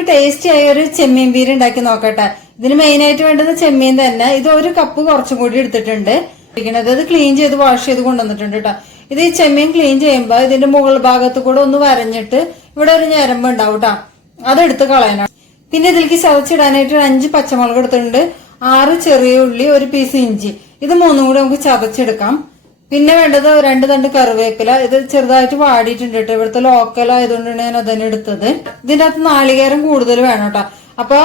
നമുക്ക് ടേസ്റ്റി ആയ ഒരു ചെമ്മീൻ പീര് ഉണ്ടാക്കി നോക്കട്ടെ. ഇതിന് മെയിൻ ആയിട്ട് വേണ്ടത് ചെമ്മീൻ തന്നെ. ഇത് ഒരു കപ്പ് കുറച്ചും കൂടി എടുത്തിട്ടുണ്ട്. അത് ക്ലീൻ ചെയ്ത് വാഷ് ചെയ്ത് കൊണ്ടുവന്നിട്ടുണ്ട് കേട്ടോ ഇത് ഈ ചെമ്മീൻ ക്ലീൻ ചെയ്യുമ്പോൾ ഇതിന്റെ മുകൾ ഭാഗത്ത് കൂടെ ഒന്ന് വരഞ്ഞിട്ട് ഇവിടെ ഒരു ഞരമ്പ് ഉണ്ടാവും കേട്ടോ അതെടുത്ത് കളയണം. പിന്നെ ഇതിലേക്ക് ചതച്ചിടാനായിട്ട് ഒരു അഞ്ച് പച്ചമുളക് എടുത്തിട്ടുണ്ട്. ആറ് ചെറിയ ഉള്ളി ഒരു പീസ് ഇഞ്ചി. ഇത് മൂന്നും കൂടി നമുക്ക് ചതച്ചെടുക്കാം. പിന്നെ വേണ്ടത് രണ്ട് തണ്ട് കറിവേപ്പില. ഇത് ചെറുതായിട്ട് വാടിയിട്ടുണ്ട് കേട്ടോ. ഇവിടുത്തെ ലോക്കൽ ആയതുകൊണ്ടാണ് ഞാൻ അതന്നെ എടുത്തത്. ഇതിന്റെ അകത്ത് നാളികേരം കൂടുതൽ വേണം കേട്ടോ. അപ്പൊ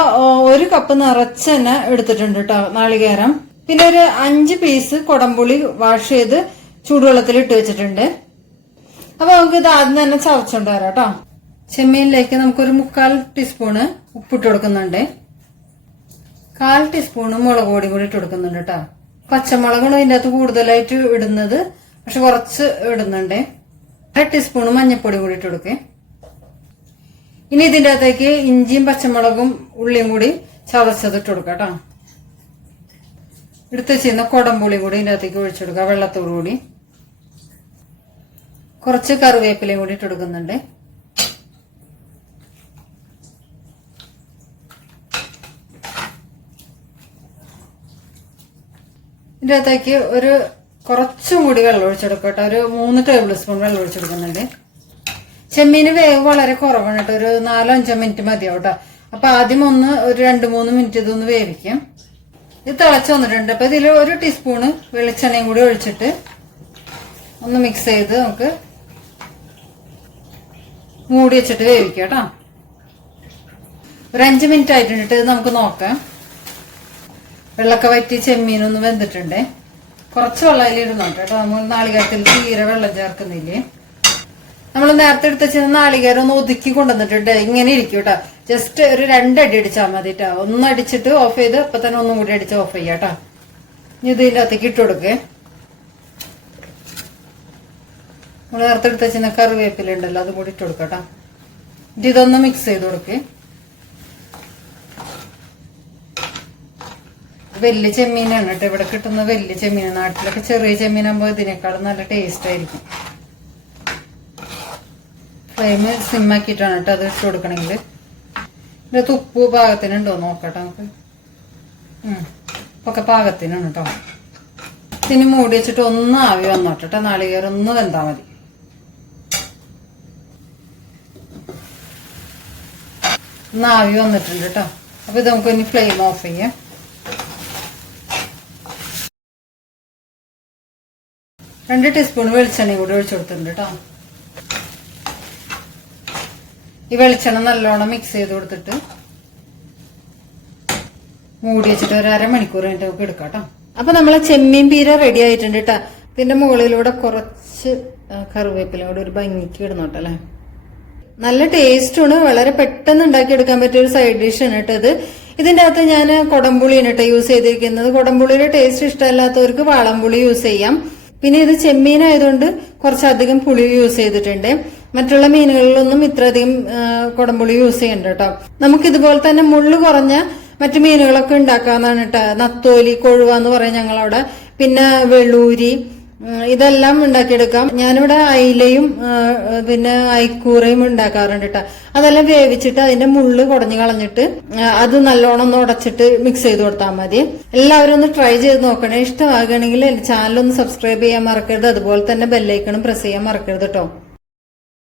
ഒരു കപ്പ് നിറച്ച് തന്നെ എടുത്തിട്ടുണ്ട് കേട്ടോ നാളികേരം. പിന്നെ ഒരു അഞ്ച് പീസ് കൊടംപുളി വാഷ് ചെയ്ത് ചൂടുവെള്ളത്തിൽ ഇട്ട് വെച്ചിട്ടുണ്ട്. അപ്പൊ നമുക്ക് ഇത് ആദ്യം തന്നെ ചവച്ചോണ്ട് വരാം കേട്ടോ. ചെമ്മീനിലേക്ക് നമുക്കൊരു മുക്കാൽ ടീസ്പൂണ് ഉപ്പിട്ട് കൊടുക്കുന്നുണ്ട്. കാൽ ടീസ്പൂണ് മുളക് പൊടി കൂടി ഇട്ട് കൊടുക്കുന്നുണ്ട് കേട്ടോ. പച്ചമുളകാണ് ഇതിന്റെ അകത്ത് കൂടുതലായിട്ട് ഇടുന്നത്. പക്ഷെ കുറച്ച് ഇടുന്നുണ്ട്. അര ടീസ്പൂൺ മഞ്ഞൾപ്പൊടി കൂടി ഇട്ട് കൊടുക്കേ. ഇനി ഇതിന്റെ അകത്തേക്ക് ഇഞ്ചിയും പച്ചമുളകും ഉള്ളിയും കൂടി ചതച്ചത് ഇട്ട് കൊടുക്കാം കേട്ടോ. എടുത്ത് വെച്ചിരുന്ന കുടംപുളിയും കൂടി ഇതിന്റെ അകത്തേക്ക് ഒഴിച്ചെടുക്കുക വെള്ളത്തോടു കൂടി. കുറച്ച് കറിവേപ്പിലയും കൂടി ഇട്ട് കൊടുക്കുന്നുണ്ട്. ഇതിന്റെ അകത്തേക്ക് ഒരു കുറച്ചും കൂടി വെള്ളം ഒഴിച്ചെടുക്കട്ടെ ഒരു മൂന്ന് ടേബിൾ സ്പൂൺ വെള്ളം ഒഴിച്ചെടുക്കുന്നുണ്ട്. ചെമ്മീന് വേവ് വളരെ കുറവാണ് കേട്ടോ. ഒരു നാലോ അഞ്ചോ മിനിറ്റ് മതിയാവും കേട്ടോ. അപ്പൊ ആദ്യം ഒന്ന് ഒരു രണ്ട് മൂന്ന് മിനിറ്റ് ഇതൊന്ന് വേവിക്കും. ഇത് തിളച്ച് വന്നിട്ടുണ്ട്. അപ്പൊ ഇതിൽ ഒരു ടീസ്പൂണ് വെളിച്ചെണ്ണയും കൂടി ഒഴിച്ചിട്ട് ഒന്ന് മിക്സ് ചെയ്ത് നമുക്ക് മൂടി വെച്ചിട്ട് വേവിക്കാം കേട്ടോ. ഒരു അഞ്ച് മിനിറ്റ് ആയിട്ടുണ്ട് ഇത് നമുക്ക് നോക്കാം. വെള്ളമൊക്കെ വറ്റി ചെമ്മീനൊന്നും വെന്തിട്ടുണ്ട്. കുറച്ച് വെള്ളം അതിലിടുന്നുണ്ട് കേട്ടോ. നമ്മൾ നാളികേരത്തിൽ തീരെ വെള്ളം ചേർക്കുന്നില്ലേ. നമ്മൾ നേരത്തെ എടുത്ത് വെച്ചാൽ നാളികേരം ഒന്ന് ഒതുക്കി കൊണ്ടുവന്നിട്ടുണ്ട്. ഇങ്ങനെ ഇരിക്കും കേട്ടോ. ജസ്റ്റ് ഒരു രണ്ടടി അടിച്ചാൽ മതി കേട്ടോ. ഒന്ന് അടിച്ചിട്ട് ഓഫ് ചെയ്ത് അപ്പൊ തന്നെ ഒന്നും കൂടി അടിച്ച് ഓഫ് ചെയ്യാം കേട്ടോ. ഇനി ഇതിന്റെ അകത്തേക്ക് ഇട്ട് കൊടുക്കേ. നമ്മൾ നേരത്തെ എടുത്ത് വെച്ചാൽ കറിവേപ്പില ഉണ്ടല്ലോ അതും കൂടി ഇട്ട് കൊടുക്കാം കേട്ടോ. ഇതൊന്ന് മിക്സ് ചെയ്ത് കൊടുക്കേ. വലിയ ചെമ്മീനാണ് കേട്ടോ. ഇവിടെ കിട്ടുന്ന വലിയ ചെമ്മീൻ നാട്ടിലൊക്കെ ചെറിയ ചെമ്മീനാകുമ്പോൾ ഇതിനേക്കാളും നല്ല ടേസ്റ്റ് ആയിരിക്കും. ഫ്ലെയിം സിമ്മാക്കിയിട്ടാണ് കേട്ടോ അത് ഇട്ട് കൊടുക്കണമെങ്കിൽ ഇതിന്റെ ഉപ്പ് പാകത്തിനുണ്ടോ നോക്കട്ടെ നമുക്ക്. ഒക്കെ പാകത്തിനാണ് കേട്ടോ. ഇതിന് മൂടി വെച്ചിട്ട് ഒന്ന് ആവി വന്നോട്ടെ കേട്ടോ. നാളികേരം ഒന്ന് വെന്താ മതി. ഒന്ന് ആവി വന്നിട്ടുണ്ട് കേട്ടോ. അപ്പൊ ഇത് നമുക്ക് ഇനി ഫ്ലെയിം ഓഫ് ചെയ്യാം. രണ്ട് ടീസ്പൂൺ വെളിച്ചെണ്ണയും കൂടി ഒഴിച്ചു കൊടുത്തിട്ടുണ്ട് കേട്ടോ ഈ വെളിച്ചെണ്ണ നല്ലോണം മിക്സ് ചെയ്ത് കൊടുത്തിട്ട് മൂടി വെച്ചിട്ട് ഒരു അരമണിക്കൂർ കഴിഞ്ഞിട്ട് നമുക്ക് എടുക്കാം കേട്ടോ അപ്പൊ നമ്മളെ ചെമ്മീൻ പീര റെഡി ആയിട്ടുണ്ട് കേട്ടോ ഇതിന്റെ മുകളിലൂടെ കുറച്ച് കറിവേപ്പില കൂടി ഒരു ഭംഗിക്ക് ഇടുന്നോട്ടല്ലേ നല്ല ടേസ്റ്റാണ് വളരെ പെട്ടെന്ന് ഉണ്ടാക്കി എടുക്കാൻ പറ്റിയ ഒരു സൈഡ് ഡിഷ് ആണ് കേട്ടോ ഇത്. ഇതിന്റെ അകത്ത് ഞാൻ കൊടംപുളിയാണ് കേട്ടോ യൂസ് ചെയ്തിരിക്കുന്നത്. കൊടംപുളിയുടെ ടേസ്റ്റ് ഇഷ്ടമല്ലാത്തവർക്ക് വാളംപുളി യൂസ് ചെയ്യാം. പിന്നെ ഇത് ചെമ്മീൻ ആയതുകൊണ്ട് കുറച്ചധികം പുളി യൂസ് ചെയ്തിട്ടുണ്ട്. മറ്റുള്ള മീനുകളിലൊന്നും ഇത്രയധികം കുടംപുളി യൂസ് ചെയ്യണ്ട കേട്ടോ നമുക്ക് ഇതുപോലെ തന്നെ മുള്ളു കുറഞ്ഞ മറ്റു മീനുകളൊക്കെ ഉണ്ടാക്കാന്നാണ് കേട്ടോ നത്തോലി കൊഴുവ എന്ന് പറയും ഞങ്ങളവിടെ. പിന്നെ വെള്ളൂരി ഇതെല്ലാം ഉണ്ടാക്കിയെടുക്കാം. ഞാനിവിടെ അയിലയും പിന്നെ ഐക്കൂറയും ഉണ്ടാക്കാറുണ്ട് കേട്ടോ അതെല്ലാം വേവിച്ചിട്ട് അതിന്റെ മുള്ള് കുടഞ്ഞു കളഞ്ഞിട്ട് അത് നല്ലോണം ഒന്ന് ഉടച്ചിട്ട് മിക്സ് ചെയ്ത് കൊടുത്താൽ മതി. എല്ലാവരും ഒന്ന് ട്രൈ ചെയ്ത് നോക്കണേ. ഇഷ്ടമാകുകയാണെങ്കിൽ ചാനൽ ഒന്ന് സബ്സ്ക്രൈബ് ചെയ്യാൻ മറക്കരുത്. അതുപോലെ തന്നെ ബെല്ലൈക്കണും പ്രസ് ചെയ്യാൻ മറക്കരുത് കേട്ടോ